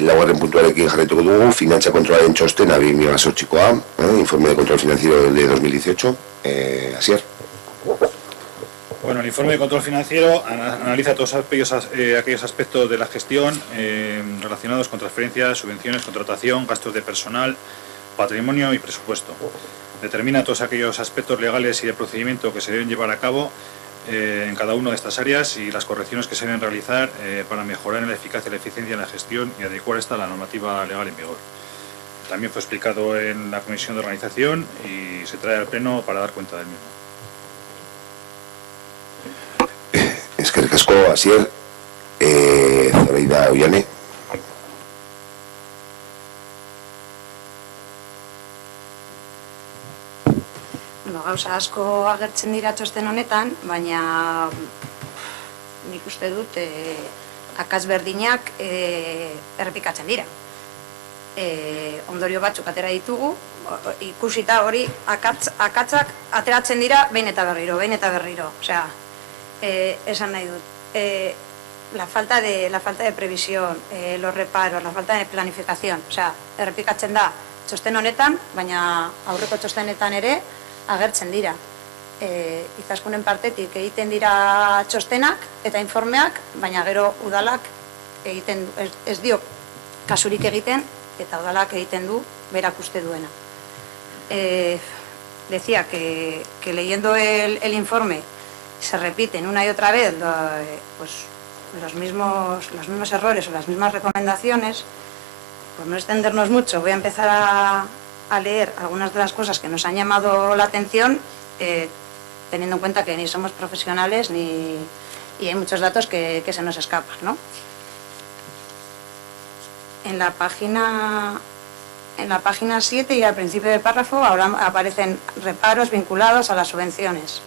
laugarren puntuarekin jarraituko dugu, finantza kontrolaren txostena 2008koa, informe de control financiero de 2018. Asier. Bueno, el informe de control financiero analiza todos aquellos aspectos de la gestión relacionados con transferencias, subvenciones, contratación, gastos de personal, patrimonio y presupuesto. Determina todos aquellos aspectos legales y de procedimiento que se deben llevar a cabo en cada una de estas áreas y las correcciones que se deben realizar para mejorar en la eficacia y la eficiencia en la gestión y adecuar esta a la normativa legal en vigor. También fue explicado en la comisión de organización y se trae al pleno para dar cuenta del mismo. Eskerrik asko, Asier. Zoraida Ollane. Gauza asko agertzen dira txosten honetan, baina nik uste dut akats berdinak errepikatzen dira. Ondorio batzuk atera ditugu, ikusita hori akatsak ateratzen dira behin eta berriro. Osea, esan nahi dut. La falta de previsión, los reparos, la falta de planificación. Osea, errepikatzen da txosten honetan, baina aurreko txostenetan ere agertzen dira. Izaskunen partetik egiten dira txostenak eta informeak, baina gero udalak egiten ez dio kasurik egiten eta udalak egiten du berak uste duena. Decía que leyendo el informe se repiten una y otra vez pues, los mismos errores o las mismas recomendaciones. Por no extendernos mucho, voy a empezar a leer algunas de las cosas que nos han llamado la atención, teniendo en cuenta que ni somos profesionales y hay muchos datos que se nos escapan, ¿no? En la página 7 y al principio del párrafo ahora aparecen reparos vinculados a las subvenciones.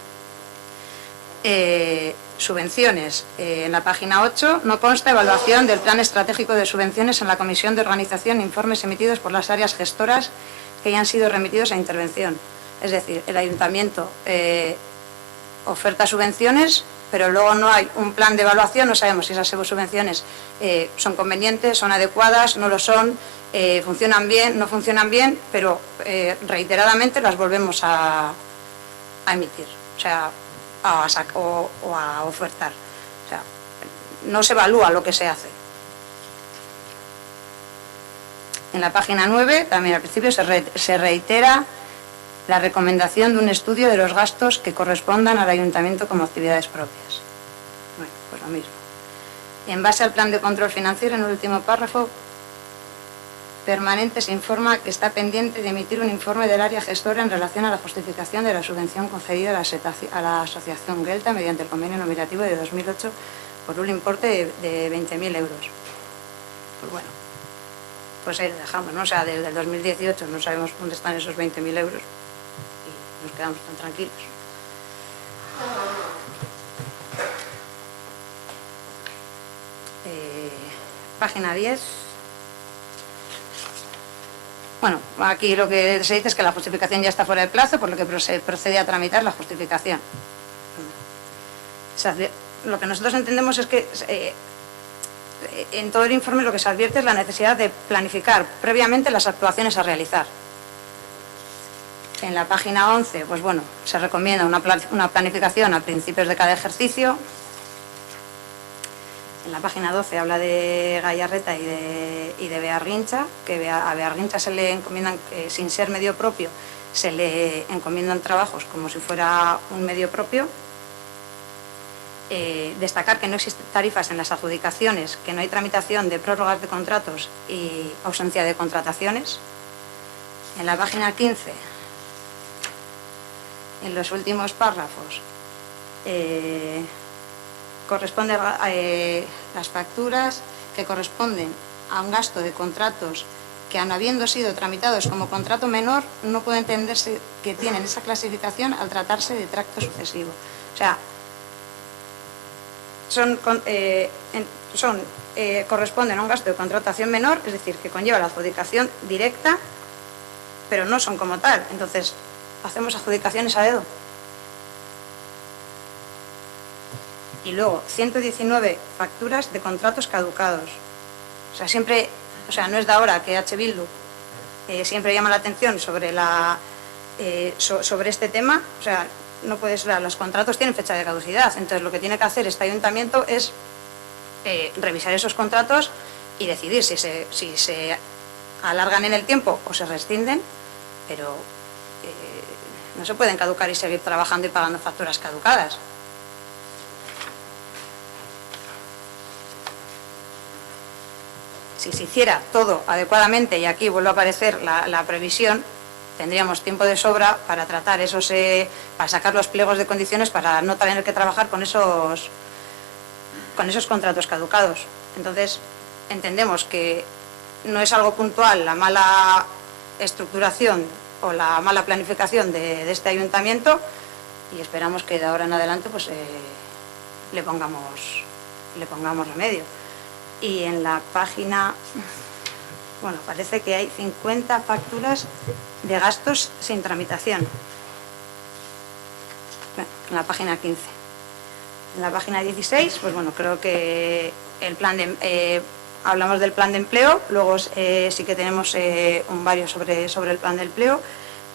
Subvenciones. En la página 8 no consta evaluación del plan estratégico de subvenciones en la comisión de organización e informes emitidos por las áreas gestoras que ya han sido remitidos a intervención. Es decir, el ayuntamiento oferta subvenciones, pero luego no hay un plan de evaluación, no sabemos si esas subvenciones son convenientes, son adecuadas, no lo son, funcionan bien, no funcionan bien, pero reiteradamente las volvemos a emitir, o sea, o a ofertar. O sea, no se evalúa lo que se hace. En la página 9, también al principio, se reitera la recomendación de un estudio de los gastos que correspondan al ayuntamiento como actividades propias. Bueno, pues lo mismo. En base al plan de control financiero, en el último párrafo, permanente se informa que está pendiente de emitir un informe del área gestora en relación a la justificación de la subvención concedida a la asociación Gelta mediante el convenio nominativo de 2008 por un importe de 20.000 euros. Pues bueno, pues ahí lo dejamos, ¿no? O sea, desde el 2018 no sabemos dónde están esos 20.000 euros y nos quedamos tan tranquilos. Página 10. Bueno, aquí lo que se dice es que la justificación ya está fuera de plazo, por lo que se procede a tramitar la justificación. O sea, lo que nosotros entendemos es que en todo el informe lo que se advierte es la necesidad de planificar previamente las actuaciones a realizar. En la página 11, pues bueno, se recomienda una planificación a principios de cada ejercicio. En la página 12 habla de Gallarreta y de Bearrincha, que a Bearrincha se le encomiendan, sin ser medio propio, se le encomiendan trabajos como si fuera un medio propio. Destacar que no existen tarifas en las adjudicaciones, que no hay tramitación de prórrogas de contratos y ausencia de contrataciones. En la página 15, en los últimos párrafos, corresponde a las facturas que corresponden a un gasto de contratos que, aun habiendo sido tramitados como contrato menor, no puede entenderse que tienen esa clasificación al tratarse de tracto sucesivo. O sea, corresponden a un gasto de contratación menor, es decir, que conlleva la adjudicación directa, pero no son como tal. Entonces, hacemos adjudicaciones a dedo. Y luego, 119 facturas de contratos caducados. O sea, siempre o sea, no es de ahora que H. Bildu siempre llama la atención sobre este tema, o sea, no puede ser, los contratos tienen fecha de caducidad, entonces lo que tiene que hacer este ayuntamiento es revisar esos contratos y decidir si se alargan en el tiempo o se rescinden, pero no se pueden caducar y seguir trabajando y pagando facturas caducadas. Si se hiciera todo adecuadamente, y aquí vuelve a aparecer la previsión, tendríamos tiempo de sobra para tratar esos, para sacar los pliegos de condiciones, para no tener que trabajar con esos contratos caducados. Entonces, entendemos que no es algo puntual la mala estructuración o la mala planificación de este ayuntamiento, y esperamos que de ahora en adelante pues le pongamos remedio. Y en la página, bueno, parece que hay 50 facturas de gastos sin tramitación. Bueno, en la página 15. En la página 16, pues bueno, creo que el plan de... hablamos del plan de empleo, luego sí que tenemos varios sobre el plan de empleo,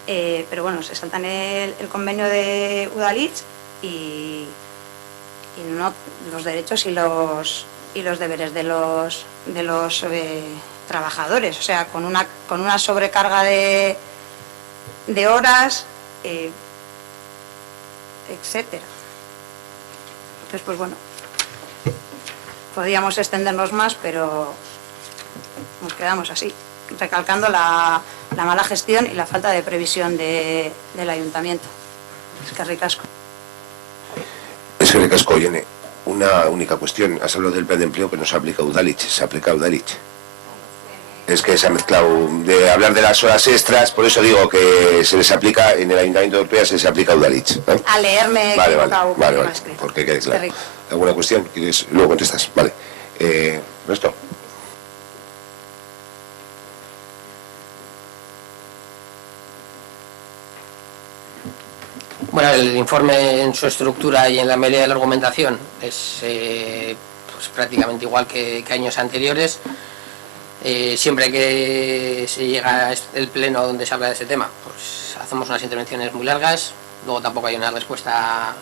pero bueno, se saltan el convenio de Udalhitz y no los derechos y los deberes de los trabajadores, o sea, con una sobrecarga de horas, etcétera. Entonces, pues bueno, podríamos extendernos más, pero nos quedamos así, recalcando la mala gestión y la falta de previsión del ayuntamiento. Es que ricasco. Es que ricasco, Irene. Una única cuestión. Has hablado del plan de empleo que no se aplica a Udalhitz. Se aplica a Udalhitz. Es que se ha mezclado de hablar de las horas extras, por eso digo que se les aplica, en el Ayuntamiento de Orpea se les aplica a Udalhitz. A leerme vale, porque quede claro. ¿Alguna cuestión? ¿Quieres? Luego contestas. Vale. ¿Resto? Bueno, el informe en su estructura y en la mayoría de la argumentación es pues prácticamente igual que años anteriores. Siempre que se llega al pleno donde se habla de ese tema, pues hacemos unas intervenciones muy largas, luego tampoco hay una respuesta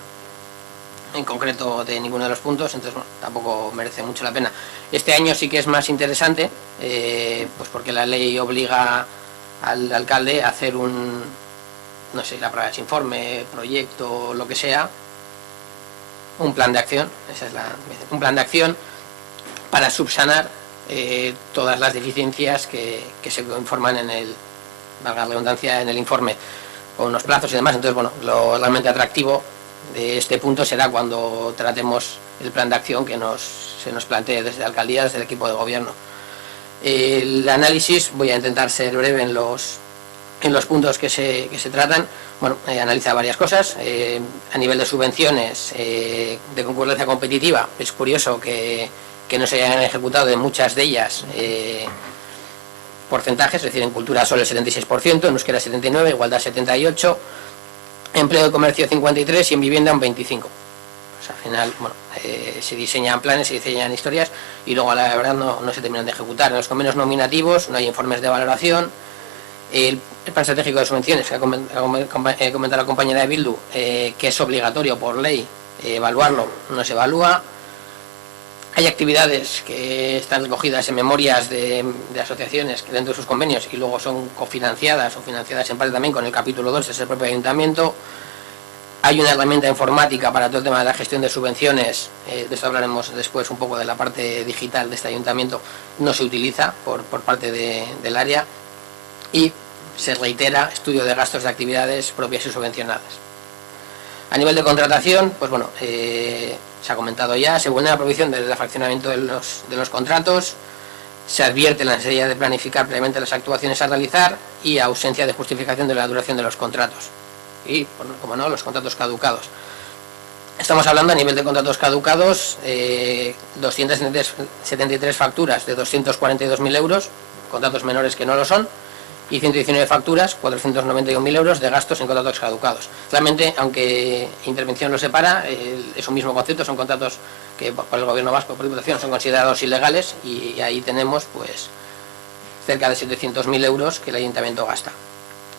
en concreto de ninguno de los puntos, entonces bueno, tampoco merece mucho la pena. Este año sí que es más interesante, pues porque la ley obliga al alcalde a hacer no sé, la prueba de informe, proyecto, lo que sea, un plan de acción, un plan de acción para subsanar todas las deficiencias que se informan valga la redundancia, en el informe, con unos plazos y demás. Entonces, bueno, lo realmente atractivo de este punto será cuando tratemos el plan de acción que se nos plantee desde la alcaldía, desde el equipo de gobierno. El análisis, voy a intentar ser breve en los puntos que se tratan. Bueno, analiza varias cosas. A nivel de subvenciones de concurrencia competitiva, es curioso que no se hayan ejecutado de muchas de ellas porcentajes, es decir, en cultura solo el 76%, en euskera 79%, igualdad 78%, empleo de comercio 53% y en vivienda un 25%. Pues al final, bueno, se diseñan planes, se diseñan historias y luego a la verdad no se terminan de ejecutar. En los convenios nominativos no hay informes de valoración. El plan estratégico de subvenciones, que ha comentado la compañera de Bildu, que es obligatorio por ley evaluarlo, no se evalúa. Hay actividades que están recogidas en memorias de asociaciones que dentro de sus convenios y luego son cofinanciadas o financiadas en parte también con el capítulo 2, es el propio ayuntamiento. Hay una herramienta informática para todo el tema de la gestión de subvenciones, de esto hablaremos después un poco de la parte digital de este ayuntamiento, no se utiliza por parte del área y se reitera estudio de gastos de actividades propias y subvencionadas. A nivel de contratación, pues bueno, se ha comentado ya, se vulnera la prohibición del fraccionamiento de los contratos, se advierte la necesidad de planificar previamente las actuaciones a realizar y ausencia de justificación de la duración de los contratos. Y, como no, los contratos caducados. Estamos hablando a nivel de contratos caducados, 273 facturas de 242.000 euros, contratos menores que no lo son, y 119 facturas, 491.000 euros de gastos en contratos caducados. Realmente, aunque intervención lo separa, es un mismo concepto, son contratos que por el Gobierno vasco, por Diputación, son considerados ilegales y ahí tenemos pues cerca de 700.000 euros que el ayuntamiento gasta.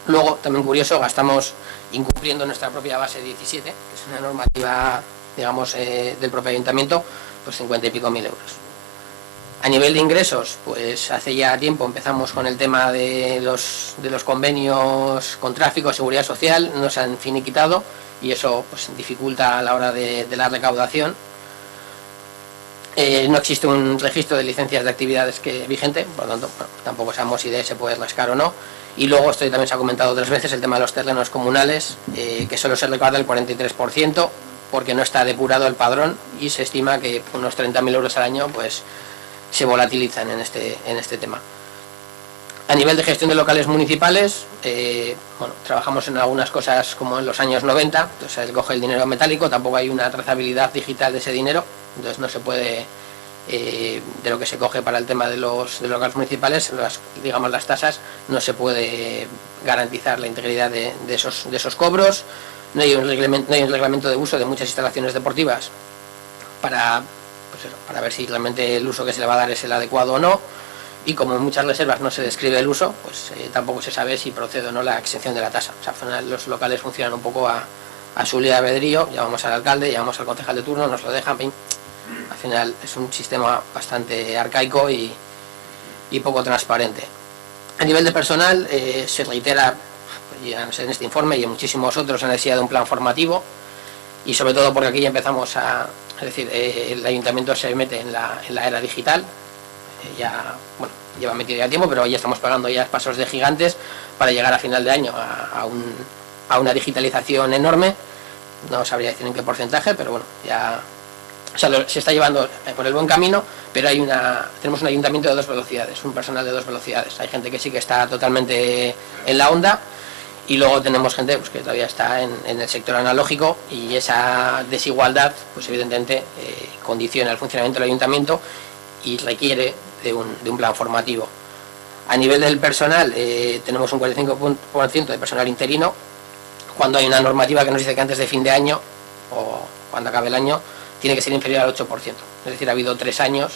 Luego, también curioso, gastamos, incumpliendo nuestra propia base 17, que es una normativa, digamos, del propio ayuntamiento, pues 50 y pico mil euros. A nivel de ingresos, pues hace ya tiempo empezamos con el tema de los convenios con tráfico, seguridad social, nos han finiquitado y eso pues dificulta a la hora de la recaudación. No existe un registro de licencias de actividades vigente, por lo tanto, bueno, tampoco sabemos si de ese puede rascar o no. Y luego, esto también se ha comentado otras veces, el tema de los terrenos comunales, que solo se recauda el 43%, porque no está depurado el padrón y se estima que unos 30.000 euros al año pues se volatilizan en este tema. A nivel de gestión de locales municipales, bueno, trabajamos en algunas cosas como en los años 90, entonces se coge el dinero metálico, tampoco hay una trazabilidad digital de ese dinero, entonces no se puede, de lo que se coge para el tema de los locales municipales, digamos las tasas, no se puede garantizar la integridad de esos cobros. No hay un reglamento de uso de muchas instalaciones deportivas para ver si realmente el uso que se le va a dar es el adecuado o no, y como en muchas reservas no se describe el uso, pues tampoco se sabe si procede o no la exención de la tasa. O sea, al final los locales funcionan un poco a su libre albedrío, llamamos al alcalde, llamamos al concejal de turno, nos lo dejan, al final es un sistema bastante arcaico y poco transparente. A nivel de personal, se reitera ya en este informe y en muchísimos otros la necesidad de un plan formativo, y sobre todo porque aquí ya empezamos es decir, el ayuntamiento se mete en la era digital, ya, bueno, lleva metido ya tiempo, pero ya estamos pagando ya pasos de gigantes para llegar a final de año a una digitalización enorme. No sabría decir en qué porcentaje, pero bueno, ya, o sea, se está llevando por el buen camino, pero tenemos un ayuntamiento de 2 velocidades, un personal de 2 velocidades. Hay gente que sí que está totalmente en la onda, y luego tenemos gente pues, que todavía está en el sector analógico, y esa desigualdad pues evidentemente condiciona el funcionamiento del ayuntamiento y requiere de un plan formativo. A nivel del personal, tenemos un 45% de personal interino, cuando hay una normativa que nos dice que antes de fin de año o cuando acabe el año tiene que ser inferior al 8%. Es decir, ha habido 3 años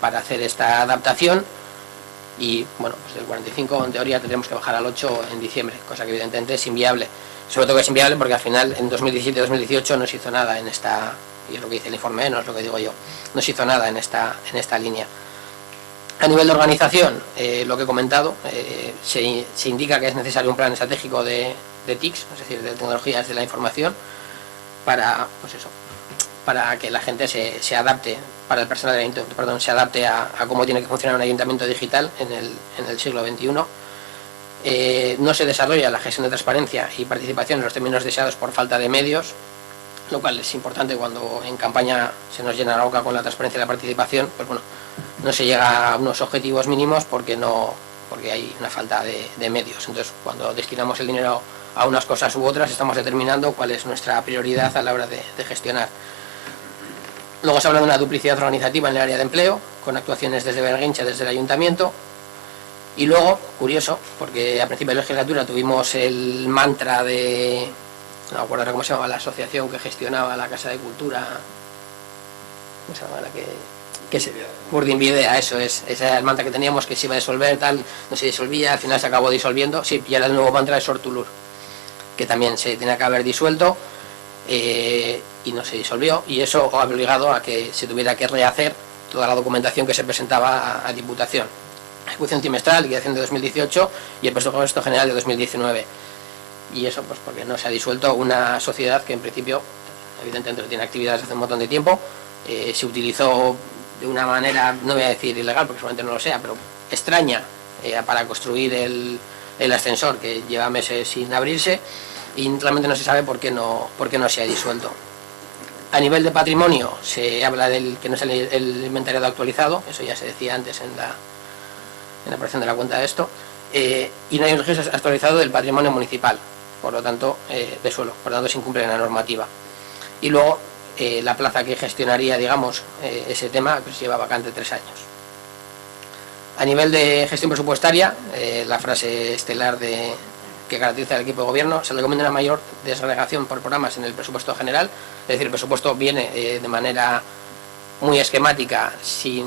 para hacer esta adaptación, y bueno, pues del 45 en teoría tendremos que bajar al 8 en diciembre, cosa que evidentemente es inviable. Sobre todo que es inviable porque al final en 2017-2018 no se hizo nada en esta, y es lo que dice el informe, no es lo que digo yo, no se hizo nada en esta línea. A nivel de organización, lo que he comentado, se indica que es necesario un plan estratégico de TICs, es decir, de tecnologías de la información, para, pues eso, para que la gente se adapte, para el personal del ayuntamiento, perdón, se adapte a cómo tiene que funcionar un ayuntamiento digital en el siglo XXI. No se desarrolla la gestión de transparencia y participación en los términos deseados por falta de medios, lo cual es importante cuando en campaña se nos llena la boca con la transparencia y la participación, pues bueno, no se llega a unos objetivos mínimos porque hay una falta de medios. Entonces, cuando destinamos el dinero a unas cosas u otras, estamos determinando cuál es nuestra prioridad a la hora de gestionar. Luego se habla de una duplicidad organizativa en el área de empleo, con actuaciones desde Berguincha, desde el ayuntamiento. Y luego, curioso, porque a principio de legislatura tuvimos el mantra de, no me acuerdo ahora cómo se llamaba la asociación que gestionaba la Casa de Cultura, ¿cómo se llamaba la que se Urdinbidea, eso es, ese era el mantra que teníamos, que se iba a disolver, tal, no se disolvía, al final se acabó disolviendo, sí, y ahora el nuevo mantra es Sortulur, que también se tenía que haber disuelto, y no se disolvió, y eso ha obligado a que se tuviera que rehacer toda la documentación que se presentaba a Diputación. Ejecución trimestral, liquidación de 2018 y el presupuesto general de 2019. Y eso pues porque no se ha disuelto una sociedad que en principio, evidentemente no tiene actividades hace un montón de tiempo, se utilizó de una manera, no voy a decir ilegal porque seguramente no lo sea, pero extraña, para construir el ascensor que lleva meses sin abrirse, y realmente no se sabe por qué no se ha disuelto. A nivel de patrimonio se habla del que no es el inventariado actualizado, eso ya se decía antes en la aprobación de la cuenta de esto, y no hay un registro actualizado del patrimonio municipal, por lo tanto, de suelo, por lo tanto se incumple la normativa. Y luego la plaza que gestionaría, digamos, ese tema, pues lleva vacante 3 años. A nivel de gestión presupuestaria, la frase estelar que caracteriza el equipo de gobierno, se recomienda una mayor desagregación por programas en el presupuesto general, es decir, el presupuesto viene de manera muy esquemática, sin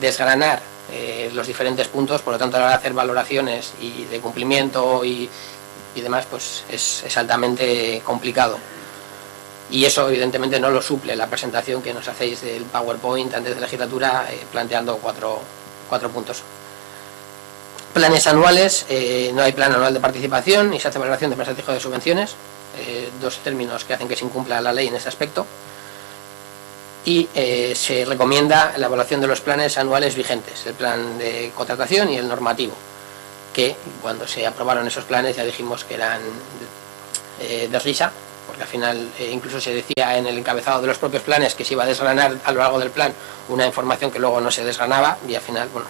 desgranar los diferentes puntos, por lo tanto a la hora de hacer valoraciones y de cumplimiento y demás, pues es altamente complicado. Y eso evidentemente no lo suple la presentación que nos hacéis del PowerPoint antes de legislatura, planteando cuatro puntos. Planes anuales, no hay plan anual de participación ni se hace valoración de plan estratégico de subvenciones, dos términos que hacen que se incumpla la ley en ese aspecto. Y se recomienda la evaluación de los planes anuales vigentes, el plan de contratación y el normativo, que cuando se aprobaron esos planes ya dijimos que eran de risa, porque al final incluso se decía en el encabezado de los propios planes que se iba a desgranar a lo largo del plan una información que luego no se desgranaba, y al final, bueno,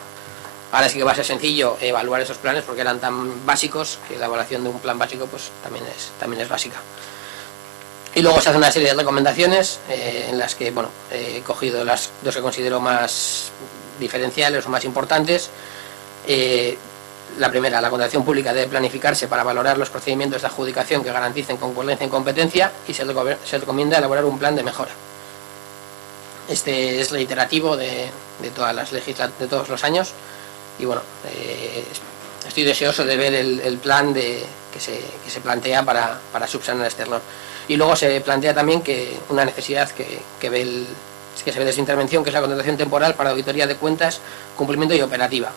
ahora sí que va a ser sencillo evaluar esos planes porque eran tan básicos que la evaluación de un plan básico pues también es básica. Y luego se hace una serie de recomendaciones en las que, bueno, he cogido las dos que considero más diferenciales o más importantes. La primera, la contratación pública debe planificarse para valorar los procedimientos de adjudicación que garanticen concurrencia en competencia, y se recomienda elaborar un plan de mejora. Este es reiterativo de todos los años, y bueno, estoy deseoso de ver el plan que se plantea para subsanar este error. Y luego se plantea también que una necesidad que se ve desde su intervención, que es la contratación temporal para auditoría de cuentas, cumplimiento y operativa,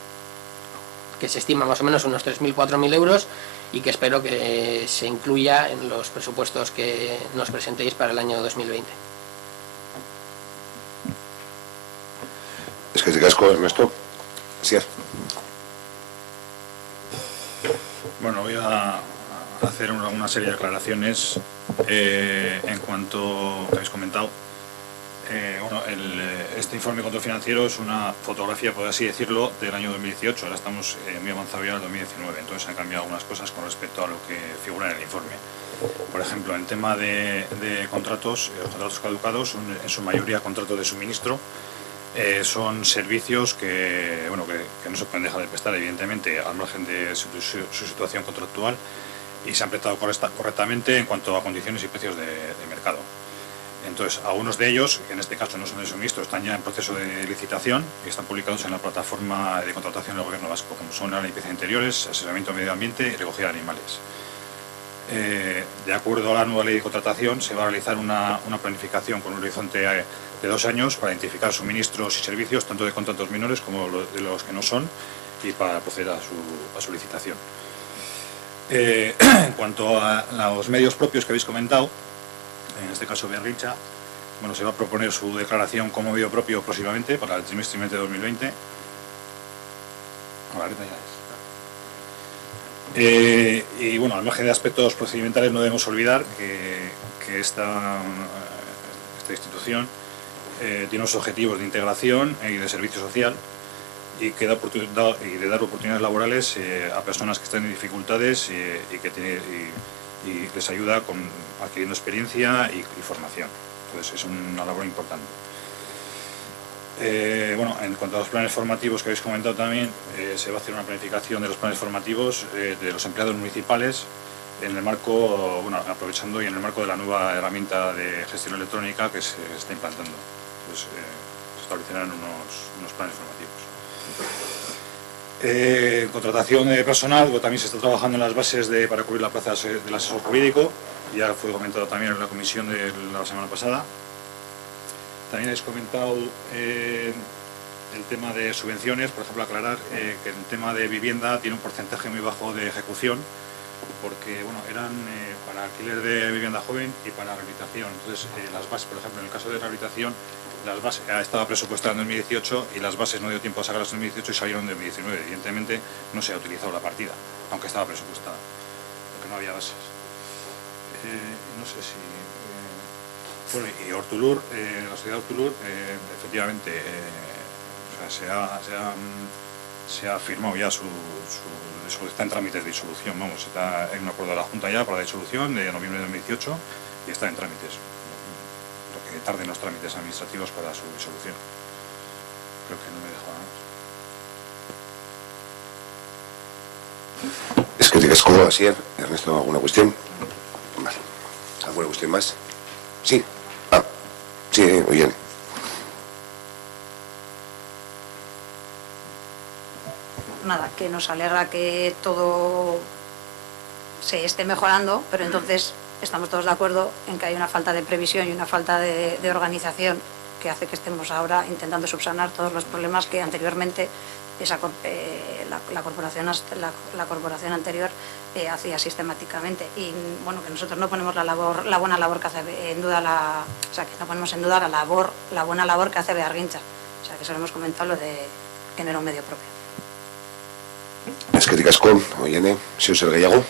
que se estima más o menos unos 3.000, 4.000 euros, y que espero que se incluya en los presupuestos que nos presentéis para el año 2020. Es que te casco, Ernesto. Sí. Bueno, voy a hacer una serie de aclaraciones en cuanto a lo que habéis comentado. Este informe de control financiero es una fotografía, por así decirlo, del año 2018. Ahora estamos muy avanzados ya en el 2019, entonces han cambiado algunas cosas con respecto a lo que figura en el informe. Por ejemplo, en tema de contratos, los contratos caducados son en su mayoría contratos de suministro. Son servicios que no se pueden dejar de prestar, evidentemente, al margen de su situación contractual, y se han prestado correctamente en cuanto a condiciones y precios de mercado. Entonces, algunos de ellos, que en este caso no son de suministro, están ya en proceso de licitación y están publicados en la plataforma de contratación del Gobierno vasco, como son la limpieza de interiores, asesoramiento de medio ambiente y recogida de animales. De acuerdo a la nueva ley de contratación, se va a realizar una planificación con un horizonte de 2 años para identificar suministros y servicios, tanto de contratos menores como de los que no son, y para proceder a su licitación. En cuanto a los medios propios que habéis comentado, en este caso Bearricha, bueno, se va a proponer su declaración como medio propio próximamente para el trimestre de 2020. Y bueno, al margen de aspectos procedimentales, no debemos olvidar que esta institución tiene unos objetivos de integración y de servicio social, y de dar oportunidades laborales a personas que están en dificultades y les ayuda adquiriendo experiencia y formación. Entonces es una labor importante. Bueno, en cuanto a los planes formativos que habéis comentado también, se va a hacer una planificación de los planes formativos de los empleados municipales en el marco, bueno, aprovechando y en el marco de la nueva herramienta de gestión electrónica que se está implantando. Entonces se establecerán unos planes formativos. Contratación de personal, también se está trabajando en las bases para cubrir la plaza del asesor jurídico, ya fue comentado también en la comisión de la semana pasada. También habéis comentado el tema de subvenciones, por ejemplo, aclarar que el tema de vivienda tiene un porcentaje muy bajo de ejecución, porque bueno, eran para alquiler de vivienda joven y para rehabilitación. Entonces, las bases, por ejemplo, en el caso de rehabilitación, las bases estaba presupuestada en 2018 y las bases no dio tiempo a sacarlas en 2018 y salieron en 2019. Evidentemente no se ha utilizado la partida, aunque estaba presupuestada, porque no había bases. No sé si... bueno, y Hortolur, la sociedad Hortolur, efectivamente, o sea, se ha firmado ya está en trámites de disolución, vamos, está en un acuerdo de la Junta ya para la disolución de noviembre de 2018 y está en trámites. Lo que tarden los trámites administrativos para su disolución. Creo que no me deja más. Es que digas cómo así, Ernesto, ¿alguna cuestión? Vale. ¿Alguna cuestión más? Sí. Sí, muy bien. nada, que nos alegra que todo se esté mejorando, pero entonces estamos todos de acuerdo en que hay una falta de previsión y una falta de organización que hace que estemos ahora intentando subsanar todos los problemas que anteriormente la corporación anterior hacía sistemáticamente. Y bueno, que nosotros no ponemos la buena labor que hace en duda que no ponemos en duda la buena labor que hace Beargintza. O sea, que solo hemos comentado lo de que no era un medio propio. Eskerrik asko, Oiane, zeu zer gehiago?